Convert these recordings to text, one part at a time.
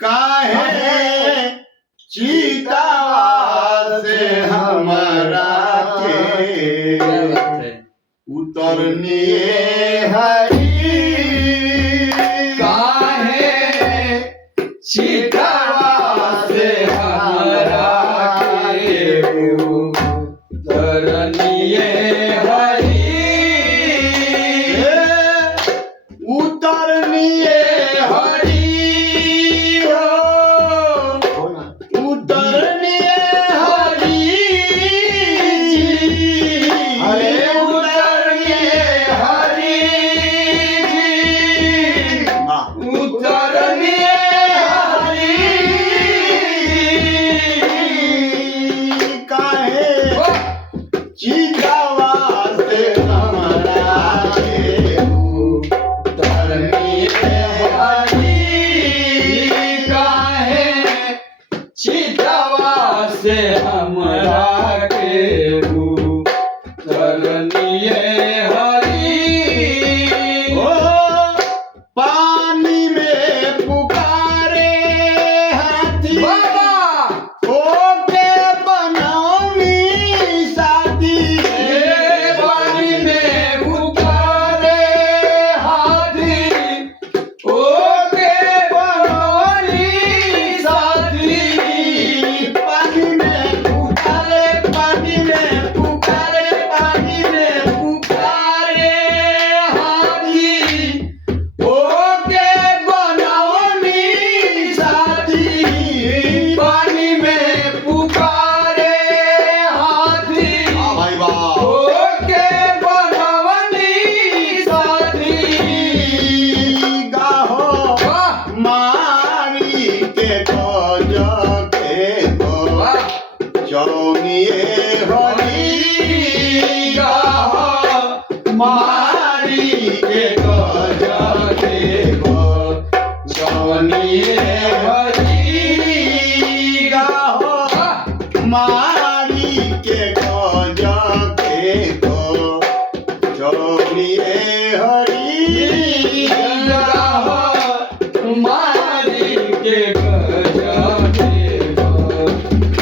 काहे चितावा से हमरा के उतरनिए हरि काहे चितावा से हमरा के उतरनिए हरि उतरनिए हरि उतरनिए हरि अरे उतरनिए हरि उतरनिए हरि काहे चितावा से हमरा के उतरनिए हरि काहे चितावा से हमरा के उतरनिए हरि ओ पानी में पुकारे हाथी बाबा ओके बनौनी शादी ए पानी में पुकारे हाथी ओके बनौनी साथी पानी में पुकारे पानी में पुकारे पानी में पुकारे हाथी ओके बनौनी शादी पानी में पुकारे हाथी भाई वाह ओके बनौनी साथी गाहो वाह मारी के खोज के गो वाह जौनिए हरि मारी के खोज के गो जौनिए हरि गाहो मारी के खोज के गो जौनिए हरि मारी के खोज के गो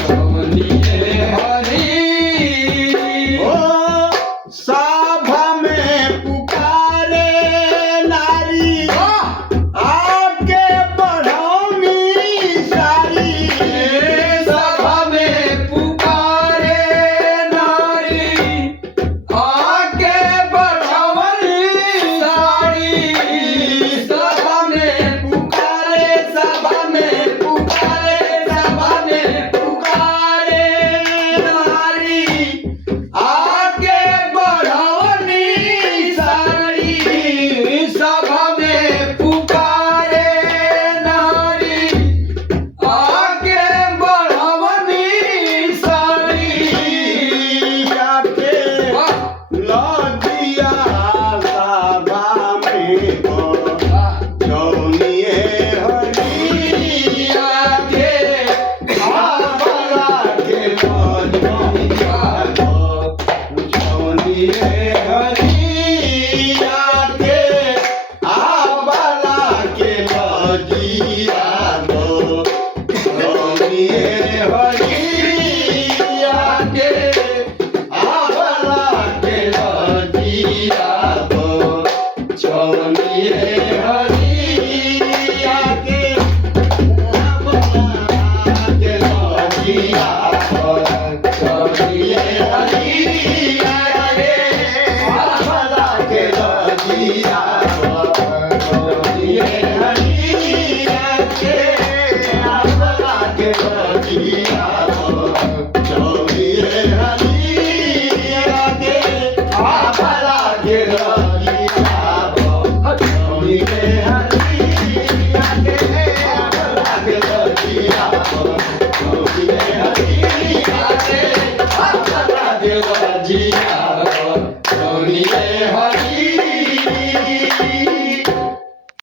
जौनिए हरि ओ सभा में पुकारे नारी आपके बढ़ौनी सारी सभा में पुकारे नारी आके बढ़ावनी साड़ी सभा में पुकारे सभा में पुकारे सभा में पुकारे नारी आके बढ़ावनी साड़ी सभा में पुकारे नारी आके बढ़ावनी साड़ी जाके लजिया सभा में जौनिए हरि आके आवाला के लजिया जौनिए हरि आके आवाला के लजिया जौनिए हरि आके आवाला के लजिया जौनिए हरि आके आवाला के लजिया जौनिए हरि आके आवाला के लजिया